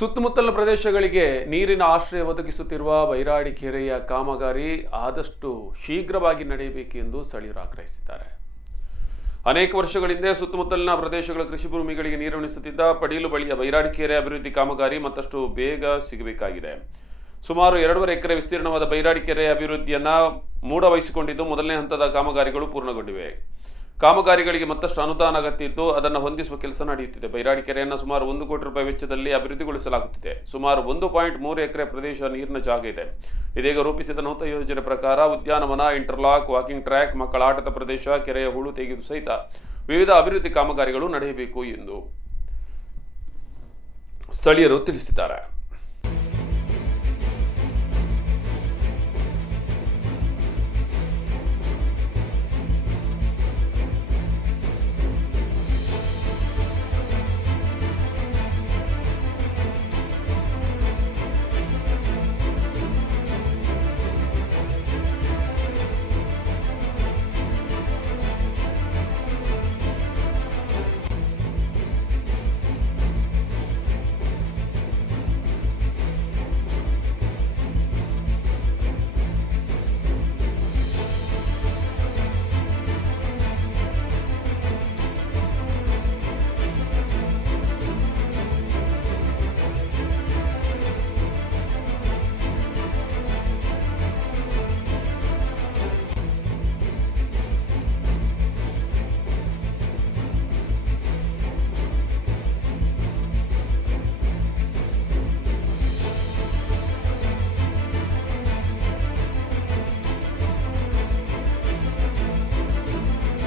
ಸುತ್ತಮುತ್ತಲ ಪ್ರದೇಶಗಳಿಗೆ ನೀರಿನ ಆಶ್ರಯ ಒದಗಿಸುತ್ತಿರುವ ಬೈರಾಡಿ ಕೆರೆಯ ಕಾಮಗಾರಿ ಆದಷ್ಟು ಶೀಘ್ರವಾಗಿ ನಡೆಯಬೇಕೆಂದು ಸ್ಥಳೀಯರು ಆಗ್ರಹಿಸಿದ್ದಾರೆ. ಅನೇಕ ವರ್ಷಗಳಿಂದ ಸುತ್ತಮುತ್ತಲಿನ ಪ್ರದೇಶಗಳ ಕೃಷಿ ಭೂಮಿಗಳಿಗೆ ನೀರುಣಿಸುತ್ತಿದ್ದ ಪಡೀಲು ಬಳಿಯ ಬೈರಾಡಿ ಕೆರೆ ಅಭಿವೃದ್ಧಿ ಕಾಮಗಾರಿ ಮತ್ತಷ್ಟು ಬೇಗ ಸಿಗಬೇಕಾಗಿದೆ. ಸುಮಾರು 2.5 ಎಕರೆ ವಿಸ್ತೀರ್ಣವಾದ ಬೈರಾಡಿ ಕೆರೆ ಅಭಿವೃದ್ಧಿಯನ್ನ ಮೂಡವಹಿಸಿಕೊಂಡಿದ್ದು ಮೊದಲನೇ ಹಂತದ ಕಾಮಗಾರಿಗಳು ಪೂರ್ಣಗೊಂಡಿವೆ. ಕಾಮಗಾರಿಗಳಿಗೆ ಮತ್ತಷ್ಟು ಅನುದಾನ ಅಗತ್ಯ ಇದ್ದು ಅದನ್ನು ಹೊಂದಿಸುವ ಕೆಲಸ ನಡೆಯುತ್ತಿದೆ. ಬೈರಾಡಿ ಕೆರೆಯನ್ನು ಸುಮಾರು 1 ಕೋಟಿ ರೂಪಾಯಿ ವೆಚ್ಚದಲ್ಲಿ ಅಭಿವೃದ್ಧಿಗೊಳಿಸಲಾಗುತ್ತಿದೆ. ಸುಮಾರು 1.3 ಎಕರೆ ಪ್ರದೇಶ ನೀರಿನ ಜಾಗ ಇದೆ. ಇದೀಗ ರೂಪಿಸಿದ ನೂತನ ಯೋಜನೆ ಪ್ರಕಾರ ಉದ್ಯಾನವನ, ಇಂಟರ್ಲಾಕ್, ವಾಕಿಂಗ್ ಟ್ರ್ಯಾಕ್, ಮಕ್ಕಳ ಆಟದ ಪ್ರದೇಶ, ಕೆರೆಯ ಹೂಳು ತೆಗೆಯುವುದು ಸಹಿತ ವಿವಿಧ ಅಭಿವೃದ್ಧಿ ಕಾಮಗಾರಿಗಳು ನಡೆಯಬೇಕು ಎಂದು ಸ್ಥಳೀಯರು ತಿಳಿಸಿದ್ದಾರೆ.